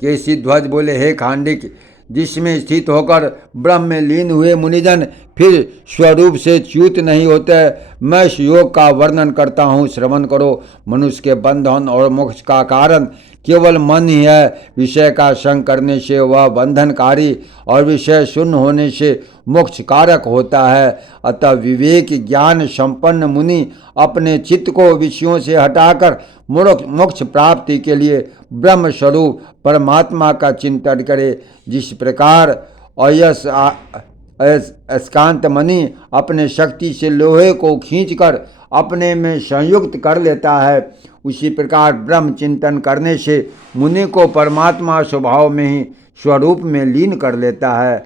केसी ध्वज बोले, हे खांडिक, जिसमें स्थित होकर ब्रह्म में लीन हुए मुनिजन फिर स्वरूप से च्युत नहीं होते, मैं इस योग का वर्णन करता हूँ, श्रवण करो। मनुष्य के बंधन और मोक्ष का कारण केवल मन ही है। विषय का संग करने से वह बंधनकारी और विषय शून्य होने से मोक्ष कारक होता है। अतः विवेक ज्ञान संपन्न मुनि अपने चित्त को विषयों से हटाकर मोक्ष प्राप्ति के लिए ब्रह्म स्वरूप परमात्मा का चिंतन करे। जिस प्रकार अयस्कांत मणि अपने शक्ति से लोहे को खींचकर अपने में संयुक्त कर लेता है, उसी प्रकार ब्रह्म चिंतन करने से मुनि को परमात्मा स्वभाव में ही स्वरूप में लीन कर लेता है।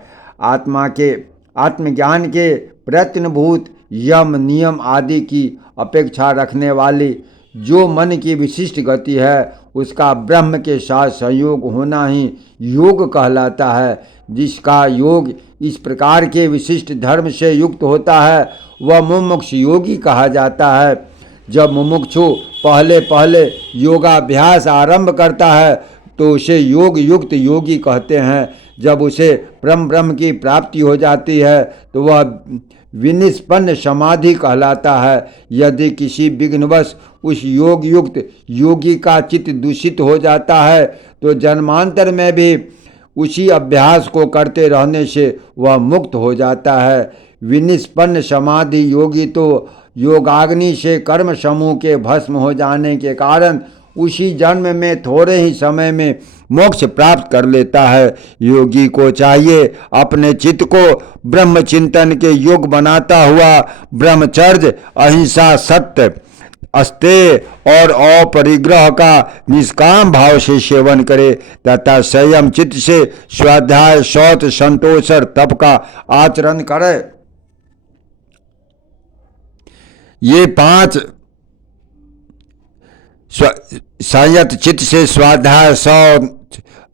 आत्मज्ञान के प्रयत्नभूत यम नियम आदि की अपेक्षा रखने वाली जो मन की विशिष्ट गति है, उसका ब्रह्म के साथ संयोग होना ही योग कहलाता है। जिसका योग इस प्रकार के विशिष्ट धर्म से युक्त होता है, वह मुमुक्ष योगी कहा जाता है। जब मुमुक्षु पहले योगाभ्यास आरंभ करता है तो उसे योग युक्त योगी कहते हैं। जब उसे ब्रह्म की प्राप्ति हो जाती है तो वह विनिष्पन्न समाधि कहलाता है। यदि किसी विघ्नवश उस योग युक्त योगी का चित्त दूषित हो जाता है तो जन्मांतर में भी उसी अभ्यास को करते रहने से वह मुक्त हो जाता है। विनिष्पन्न समाधि योगी तो योगाग्नि से कर्म समूह के भस्म हो जाने के कारण उसी जन्म में थोड़े ही समय में मोक्ष प्राप्त कर लेता है। योगी को चाहिए अपने चित्त को ब्रह्म चिंतन के योग बनाता हुआ ब्रह्मचर्य, अहिंसा, सत्य, अस्तेय और अपरिग्रह का निष्काम भाव से सेवन करे तथा संयम चित्त से स्वाध्याय, शौच, संतोष और तप का आचरण करे। ये 5 संयत चित्त से स्वाध्याय, शौच,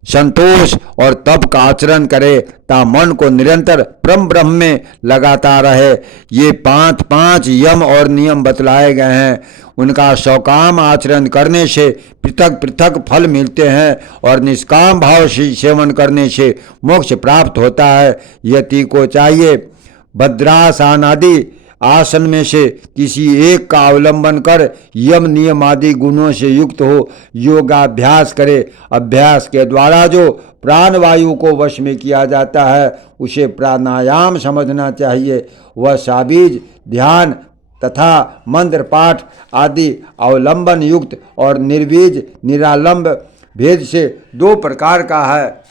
संतोष और तप का आचरण करे ता मन को निरंतर ब्रह्म में लगाता रहे। ये 5 यम और नियम बतलाए गए हैं। उनका सकाम आचरण करने से पृथक फल मिलते हैं और निष्काम भाव से सेवन करने से मोक्ष प्राप्त होता है। यति को चाहिए भद्रासन आदि आसन में से किसी एक का अवलंबन कर यम नियम आदि गुणों से युक्त हो योगाभ्यास करे। अभ्यास के द्वारा जो प्राणवायु को वश में किया जाता है उसे प्राणायाम समझना चाहिए। वह साबीज, ध्यान तथा मंत्र पाठ आदि अवलंबन युक्त और निर्बीज निरालंब भेद से 2 प्रकार का है।